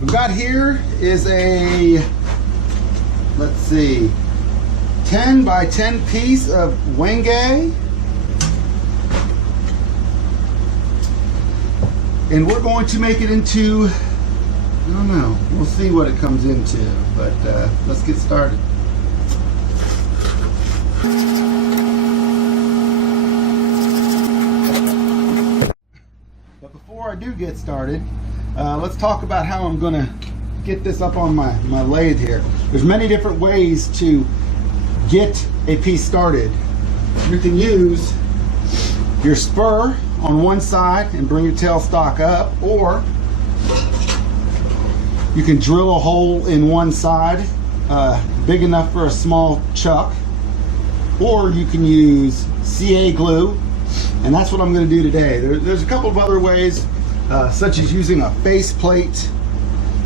we've got here is a, let's see, 10 by 10 piece of Wenge. And we're going to make it into, I don't know, we'll see what it comes into, but let's get started. But before I do get started, let's talk about how I'm going to get this up on my lathe here. There's many different ways to get a piece started. You can use your spur on one side and bring your tailstock up, or you can drill a hole in one side big enough for a small chuck, or you can use CA glue, and that's what I'm going to do today. There's a couple of other ways, such as using a face plate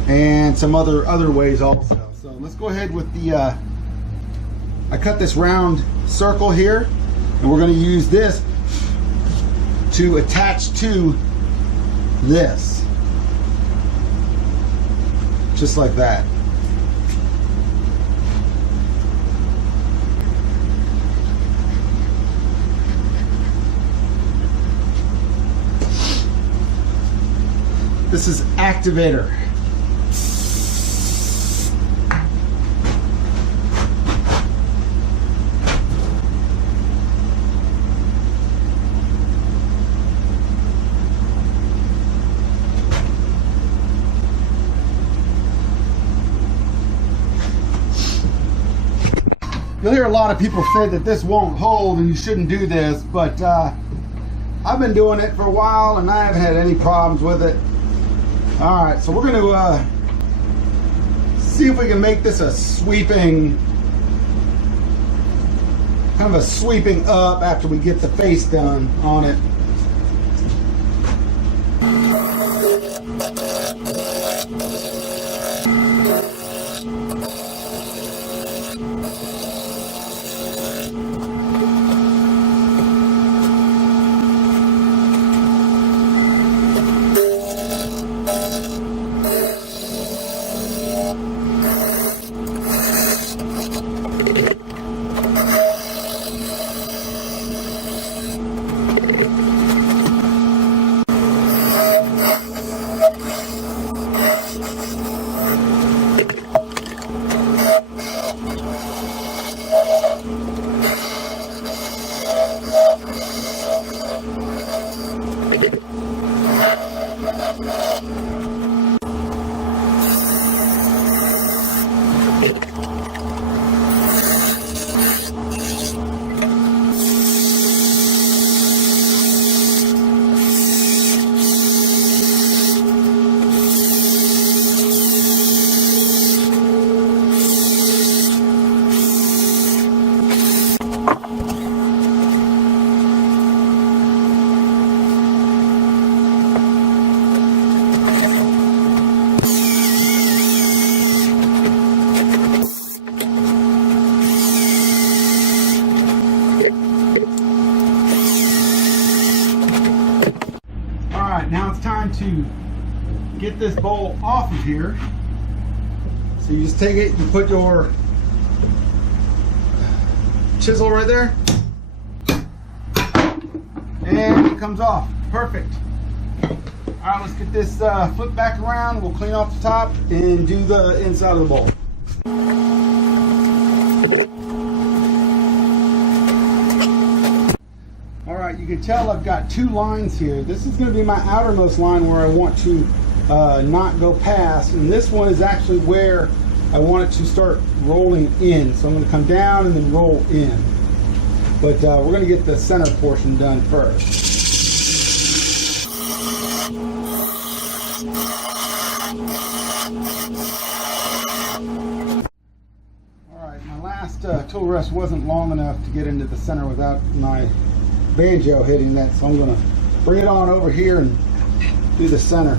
and some other ways also. So let's go ahead with the I cut this round circle here, and we're going to use this to attach to this, just like that. This is activator. You'll hear a lot of people say that this won't hold and you shouldn't do this, but I've been doing it for a while and I haven't had any problems with it. All right, so we're going to see if we can make this a sweeping, kind of a sweeping up after we get the face done on it. Now it's time to get this bowl off of here. So you just take it, you put your chisel right there, and it comes off. Perfect. All right, let's get this flipped back around. We'll clean off the top and do the inside of the bowl. You can tell I've got two lines here. This is going to be my outermost line where I want to not go past, and this one is actually where I want it to start rolling in. So I'm going to come down and then roll in. But we're going to get the center portion done first. Alright, my last tool rest wasn't long enough to get into the center without my banjo hitting that, so I'm going to bring it on over here and do the center.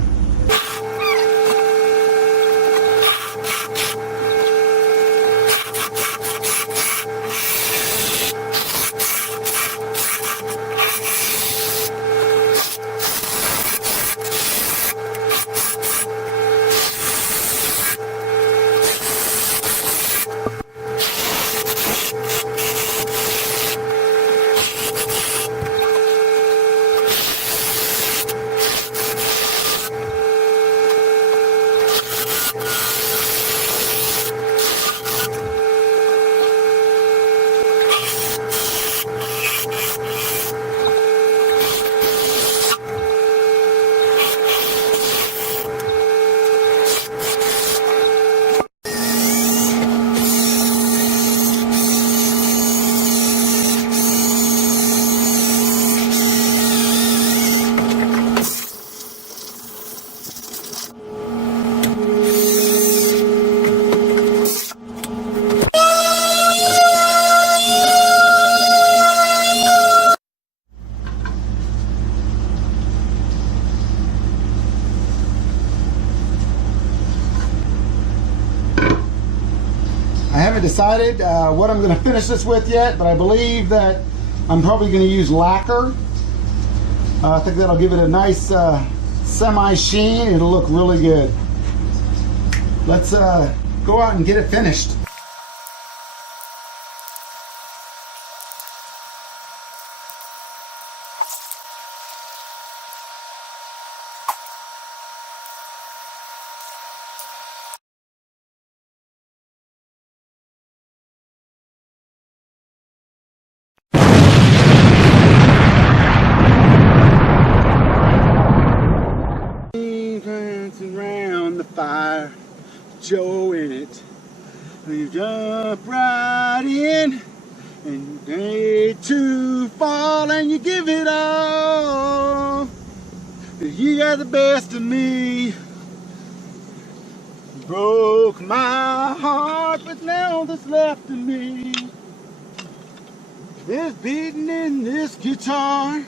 haven't decided what I'm going to finish this with yet, but I believe that I'm probably going to use lacquer. I think that'll give it a nice semi-sheen. It'll look really good. Let's go out and get it finished. Around the fire, Joe in it. You jump right in, and you ain't too fall, and you give it all. You got the best of me. You broke my heart, but now that's left of me is beating in this guitar.